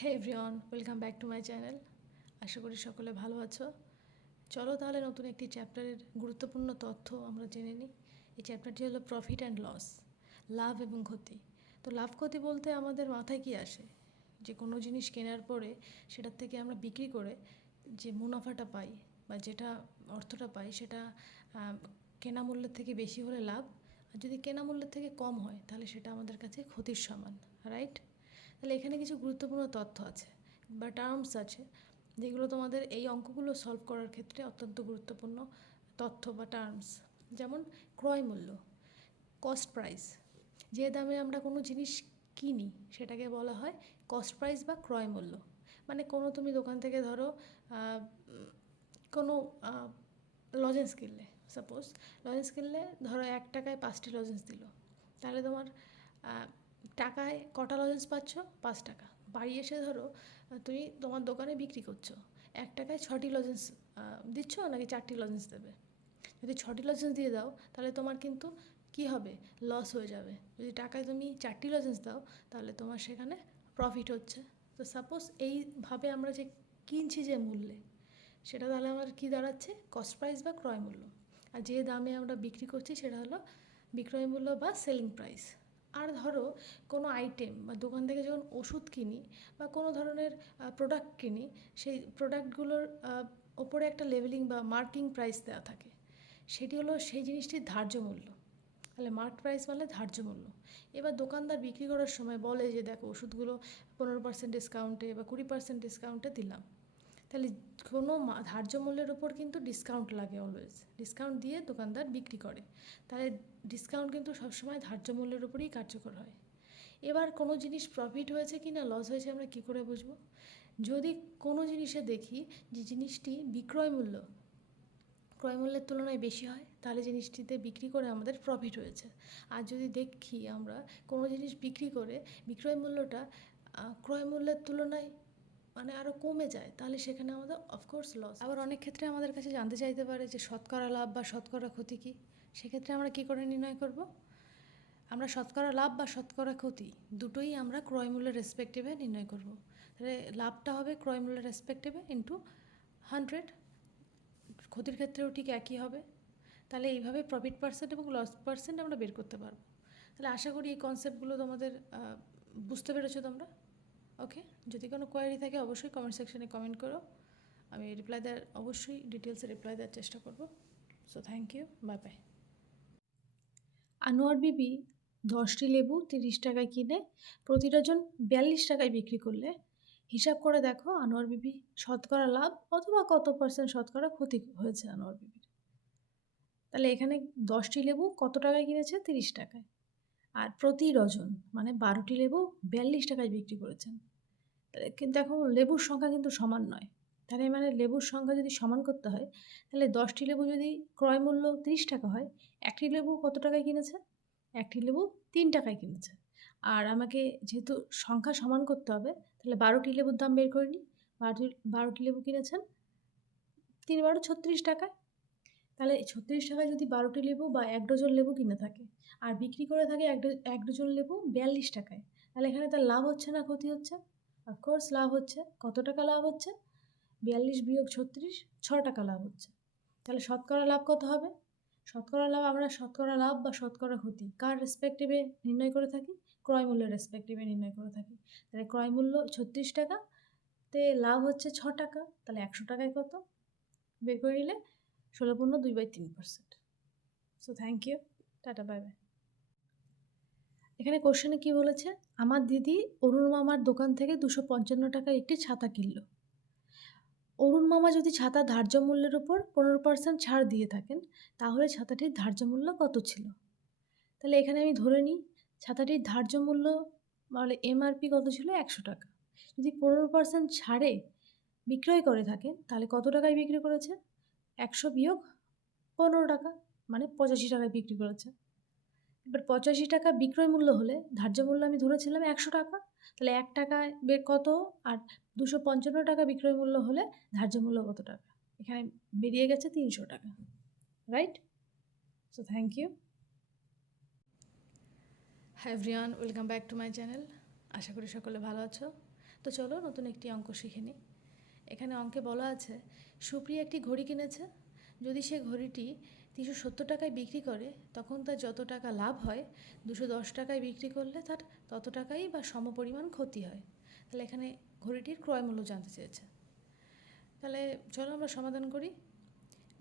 Hey everyone, welcome back to my channel. আশা করি সকলে ভালো আছো। চলো তাহলে নতুন একটি চ্যাপ্টারের গুরুত্বপূর্ণ তথ্য আমরা জেনে নিই। এই চ্যাপ্টারটি হলো প্রফিট অ্যান্ড লস, লাভ এবং ক্ষতি। তো লাভ ক্ষতি বলতে আমাদের মাথায় কি আসে? যে কোনো জিনিস কেনার পরে সেটার থেকে আমরা বিক্রি করে যে মুনাফাটা পাই বা যেটা অর্থটা পাই সেটা কেনা মূল্যের থেকে বেশি হলে লাভ, আর যদি কেনা মূল্যের থেকে কম হয় তাহলে সেটা আমাদের কাছে ক্ষতির সমান, রাইট? তাহলে এখানে কিছু গুরুত্বপূর্ণ তথ্য আছে বা টার্মস আছে যেগুলো তোমাদের এই অঙ্কগুলো সলভ করার ক্ষেত্রে অত্যন্ত গুরুত্বপূর্ণ তথ্য বা টার্মস। যেমন ক্রয় মূল্য, কস্ট প্রাইস। যে দামে আমরা কোনো জিনিস কিনি সেটাকে বলা হয় কস্ট প্রাইস বা ক্রয় মূল্য। মানে কোনো তুমি দোকান থেকে ধরো কোনো লজেন্স কিনলে, সাপোজ লজেন্স কিনলে ধরো 1 টাকায় 5টি লজেন্স দিল, তাহলে তোমার টাকায় কটা লজেন্স পাচ্ছ? 5 টাকা। বাড়ি এসে ধরো তুমি তোমার দোকানে বিক্রি করছো, 1 টাকায় 6টি লজেন্স দিচ্ছ নাকি 4টি লজেন্স দেবে? যদি 6টি লজেন্স দিয়ে দাও তাহলে তোমার কিন্তু কি হবে? লস হয়ে যাবে। যদি টাকায় তুমি 4টি লজেন্স দাও তাহলে তোমার সেখানে প্রফিট হচ্ছে। তো সাপোজ এইভাবে আমরা যে কিনছি যে মূল্যে, সেটা তাহলে আমার কী দাঁড়াচ্ছে? কস্ট প্রাইস বা ক্রয় মূল্য। আর যে দামে আমরা বিক্রি করছি সেটা হলো বিক্রয় মূল্য বা সেলিং প্রাইস। আর ধরো কোনো আইটেম বা দোকান থেকে যখন ওষুধ কিনি বা কোনো ধরনের প্রোডাক্ট কিনি, সেই প্রোডাক্টগুলোর ওপরে একটা লেবেলিং বা মার্কিং প্রাইস দেওয়া থাকে, সেটি হলো সেই জিনিসটির ধার্য মূল্য। তাহলে মার্ক প্রাইস মানে ধার্য মূল্য। এবার দোকানদার বিক্রি করার সময় বলে যে দেখো ওষুধগুলো 15% ডিসকাউন্টে বা 20% ডিসকাউন্টে দিলাম, তাহলে কোনো ধার্য মূল্যের ওপর কিন্তু ডিসকাউন্ট লাগে, অলওয়েজ ডিসকাউন্ট দিয়ে দোকানদার বিক্রি করে। তাহলে ডিসকাউন্ট কিন্তু সবসময় ধার্য মূল্যের উপরেই কার্যকর হয়। এবার কোনো জিনিস প্রফিট হয়েছে কি না লস হয়েছে আমরা কী করে বুঝবো? যদি কোনো জিনিসে দেখি যে জিনিসটি বিক্রয় মূল্য ক্রয় মূল্যের তুলনায় বেশি হয়, তাহলে জিনিসটিতে বিক্রি করে আমাদের প্রফিট হয়েছে। আর যদি দেখি আমরা কোনো জিনিস বিক্রি করে বিক্রয় মূল্যটা ক্রয় মূল্যের তুলনায় মানে আরও কমে যায়, তাহলে সেখানে আমাদের অফকোর্স লস। আবার অনেক ক্ষেত্রে আমাদের কাছে জানতে চাইতে পারে যে শতকরা লাভ বা শতকরা ক্ষতি কী। সেক্ষেত্রে আমরা কী করে নির্ণয় করব? আমরা শতকরা লাভ বা শতকরা ক্ষতি দুটোই আমরা ক্রয় মূল্যের রেসপেক্টিভে নির্ণয় করব। তাহলে লাভটা হবে ক্রয় মূল্যের রেসপেক্টিভে ইন্টু 100, ক্ষতির ক্ষেত্রেও ঠিক একই হবে। তাহলে এইভাবে প্রফিট পার্সেন্ট এবং লস পার্সেন্ট আমরা বের করতে পারবো। তাহলে আশা করি এই কনসেপ্টগুলো তোমাদের বুঝতে পেরেছো তোমরা। ওকে, যদি কোনো কোয়ারি থাকে অবশ্যই কমেন্ট সেকশনে কমেন্ট করো, আমি রিপ্লাই দেওয়ার অবশ্যই ডিটেলসে রিপ্লাই দেওয়ার চেষ্টা করব। So thank you, bye bye. Anwar Bibi 10টি লেবু 30 টাকায় কিনে প্রতি ডজন 42 টাকায় বিক্রি করলে হিসাব করে দেখো আনোয়ার বিবি শতকরা লাভ অথবা কত পার্সেন্ট শতকরা ক্ষতি হয়েছে আনোয়ার বিবির। তাহলে এখানে 10টি লেবু কত টাকায় কিনেছে? 30 টাকায়। আর প্রতি ডজন মানে 12টি লেবু 42 টাকায় বিক্রি করেছেন। কিন্তু দেখো লেবুর সংখ্যা কিন্তু সমান নয়। তাহলে মানে লেবুর সংখ্যা যদি সমান করতে হয় তাহলে 10টি লেবু যদি ক্রয় মূল্য 30 টাকা হয়, একটি লেবু কত টাকায় কিনেছে? একটি লেবু 3 টাকায় কিনেছে। আর আমাকে যেহেতু সংখ্যা সমান করতে হবে, তাহলে 12টি লেবুর দাম বের করে নিই। 12টি লেবু কিনেছেন 3 12 36 টাকায়। তাহলে 36 টাকায় যদি 12টি লেবু বা 1 ডজন লেবু কিনে থাকে আর বিক্রি করে থাকে 1 ডজন লেবু 42 টাকায়, তাহলে এখানে তার লাভ হচ্ছে না ক্ষতি হচ্ছে? অফকোর্স লাভ হচ্ছে। কত টাকা লাভ হচ্ছে? 42 বিয়োগ 36, 6 টাকা লাভ হচ্ছে। তাহলে শতকরা লাভ কত হবে? শতকরা লাভ আমরা শতকরা লাভ বা শতকরা ক্ষতি কার রেসপেক্টিভে নির্ণয় করে থাকি? ক্রয় মূল্যের রেসপেক্টিভে নির্ণয় করে থাকি। তাহলে ক্রয় মূল্য 36 টাকা, তে লাভ হচ্ছে 6 টাকা, তাহলে 100 টাকায় কত বের করে নিলে 16.2/3%। So thank you, tata, bye bye. এখানে কোশ্চেনে কি বলেছে? আমার দিদি অরুণ মামার দোকান থেকে 255 টাকায় একটি ছাতা কিনল। অরুণ মামা যদি ছাতা ধার্য মূল্যের উপর 15% ছাড় দিয়ে থাকেন, তাহলে ছাতাটির ধার্য মূল্য কত ছিল? তাহলে এখানে আমি ধরে নিই ছাতাটির ধার্য মূল্য মানে এমআরপি কত ছিল? 100 টাকা। যদি 15% ছাড়ে বিক্রয় করে থাকেন তাহলে কত টাকায় বিক্রি করেছে? 100 বিয়োগ 15 টাকা মানে 85 টাকায় বিক্রি করেছে। এবার 85 টাকা বিক্রয় মূল্য হলে ধার্য মূল্য আমি ধরেছিলাম 100 টাকা, তাহলে 1 টাকায় কত? আর 255 টাকা বিক্রয় মূল্য হলে ধার্য মূল্য কত টাকা? এখানে বেরিয়ে গেছে 300 টাকা, রাইট? So thank you. হ্যাঁ everyone, welcome back to my channel. আশা করি সকলে ভালো আছো। তো চলো নতুন একটি অঙ্ক শিখে নিই। এখানে অঙ্কে বলা আছে সুপ্রিয়া একটি ঘড়ি কিনেছে। যদি সে ঘড়িটি 370 টাকায় বিক্রি করে তখন তার যত টাকা লাভ হয় 210 টাকায় বিক্রি করলে তার তত টাকাই বা সমপরিমাণ ক্ষতি হয়। তাহলে এখানে ঘড়িটির ক্রয় মূল্য জানতে চেয়েছে। তাহলে চলো আমরা সমাধান করি।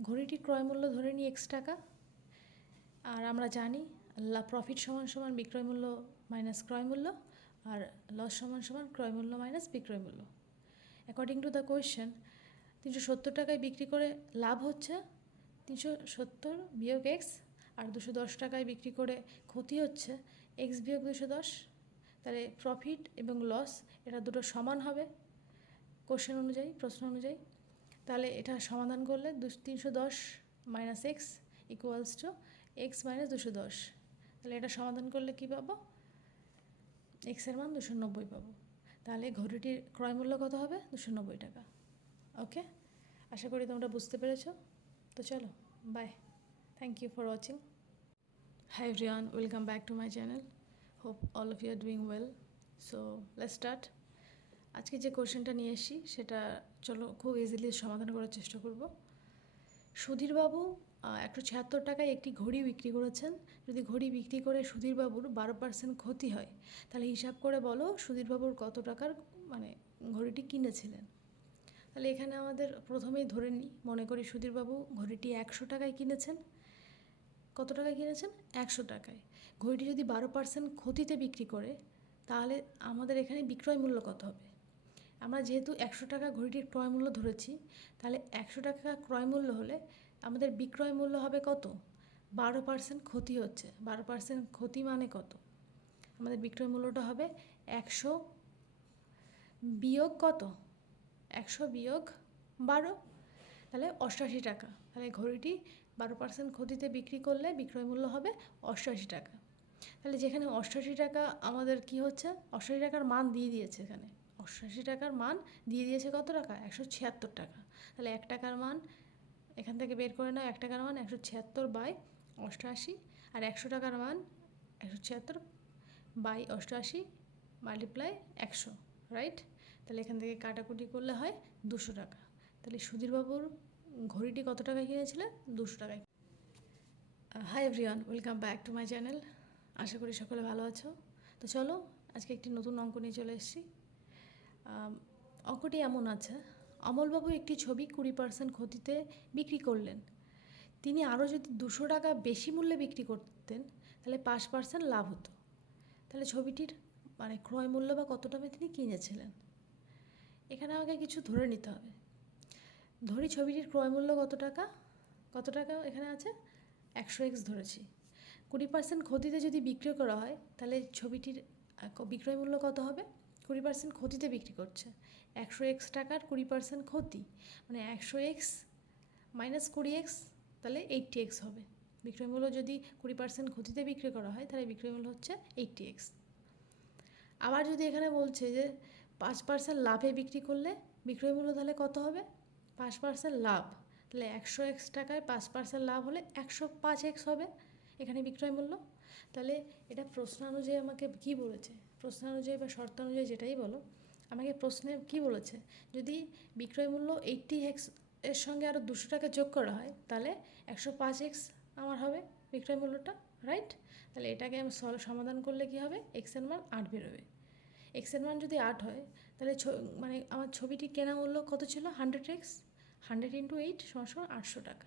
ঘড়িটির ক্রয় মূল্য ধরে নিই x টাকা, আর আমরা জানি প্রফিট সমান সমান বিক্রয় মূল্য মাইনাস ক্রয় মূল্য, আর লস সমান সমান ক্রয় মূল্য মাইনাস বিক্রয় মূল্য। অ্যাকর্ডিং টু দ্য কোয়েশ্চেন 370 টাকায় বিক্রি করে লাভ হচ্ছে 370 বিয়োগ এক্স, আর 210 টাকায় বিক্রি করে ক্ষতি হচ্ছে এক্স বিয়োগ 210। তাহলে প্রফিট এবং লস এটা দুটো সমান হবে কোশ্চেন অনুযায়ী, প্রশ্ন অনুযায়ী। তাহলে এটা সমাধান করলে 310 minus x equals to x minus 210। তাহলে এটা সমাধান করলে কী পাবো? এক্সের মান 290 পাবো। তাহলে ঘড়িটির ক্রয় মূল্য কত হবে? 290 টাকা। ওকে, আশা করি তোমরা বুঝতে পেরেছো। তো চলো, bye, thank you for watching. Hi everyone, welcome back to my channel. Hope all of you are doing well. So let's start. আজকে যে কোশ্চেনটা নিয়ে এসেছি সেটা চলো খুব ইজিলি সমাধান করার চেষ্টা করব। সুধীরবাবু 176 টাকায় একটি ঘড়ি বিক্রি করেছেন। যদি ঘড়ি বিক্রি করে সুধীরবাবুর 12% ক্ষতি হয়, তাহলে হিসাব করে বলো সুধীরবাবুর কত টাকার ঘড়িটি কিনেছিলেন। তাহলে এখানে আমাদের প্রথমেই ধরে নিই, মনে করি সুধীরবাবু ঘড়িটি 100 টাকায় কিনেছেন। কত টাকায় কিনেছেন? 100 টাকায়। ঘড়িটি যদি 12% ক্ষতিতে বিক্রি করে, তাহলে আমাদের এখানে বিক্রয় মূল্য কত হবে? আমরা যেহেতু 100 টাকা ঘড়িটির ক্রয় মূল্য ধরেছি, তাহলে 100 টাকা ক্রয় মূল্য হলে আমাদের বিক্রয় মূল্য হবে কত? 12% ক্ষতি হচ্ছে। 12% ক্ষতি মানে কত? আমাদের বিক্রয় মূল্যটা হবে 100 বিয়োগ কত? 100 বিয়োগ 12, তাহলে 88 টাকা। তাহলে ঘড়িটি 12% ক্ষতিতে বিক্রি করলে বিক্রয় মূল্য হবে 88 টাকা। তাহলে যেখানে 88 টাকা আমাদের কি হচ্ছে? 88 টাকার মান দিয়ে দিয়েছে এখানে। 88 টাকার মান দিয়ে দিয়েছে কত টাকা? 176 টাকা। তাহলে 1 টাকার মান এখান থেকে বের করে নাও। 1 টাকার মান 176 বাই 88, আর 100 টাকার মান 176 বাই 88 মাল্টিপ্লাই 100, রাইট? তাহলে এখান থেকে কাটাকুটি করলে হয় 200 টাকা। তাহলে সুধীরবাবুর ঘড়িটি কত টাকায় কিনেছিলেন? 200 টাকায়। Hi everyone, welcome back to my channel. আশা করি সকলে ভালো আছো। তো চলো আজকে একটি নতুন অঙ্ক নিয়ে চলে এসেছি। অঙ্কটি এমন আছে, অমলবাবু একটি ছবি 20% ক্ষতিতে বিক্রি করলেন। তিনি আরও যদি 200 টাকা বেশি মূল্যে বিক্রি করতেন তাহলে 5% লাভ হতো। তাহলে ছবিটির ক্রয় মূল্য বা কত টাকায় তিনি কিনেছিলেন। এখানে আমাকে কিছু ধরে নিতে হবে। ধরি ছবিটির ক্রয় মূল্য কত টাকা? কত টাকা এখানে আছে? 100x ধরেছি। 20% ক্ষতিতে যদি বিক্রি করা হয় তাহলে ছবিটির বিক্রয় মূল্য কত হবে? 20% ক্ষতিতে বিক্রি করছে, 100x টাকার 20% ক্ষতি, 100x মাইনাস 20x, তাহলে 80x হবে। বিক্রয় মূল্য যদি 20% ক্ষতিতে বিক্রি করা হয় তাহলে বিক্রয় মূল্য হচ্ছে 80x। আবার যদি এখানে বলছে যে 5% লাভে বিক্রি করলে বিক্রয় মূল্য তাহলে কত হবে? 5% লাভ, তাহলে 100x টাকায় 5% লাভ হলে 105x হবে এখানে বিক্রয় মূল্য। তাহলে এটা প্রশ্ন অনুযায়ী আমাকে কী বলেছে? প্রশ্ন অনুযায়ী বা শর্ত অনুযায়ী যেটাই বলো, আমাকে প্রশ্নে কী বলেছে? যদি বিক্রয় মূল্য 80x এর সঙ্গে আরও 200 টাকা যোগ করা হয় তাহলে 105x আমার হবে বিক্রয় মূল্যটা, রাইট? তাহলে এটাকে আমি সমাধান করলে কী হবে? এক্সের মান 8 বেরোবে। এক্সের মান যদি 8 হয় তাহলে আমার ছবিটির কেনা মূল্য কত ছিল? 100x। 100 × 8 = 800 টাকা।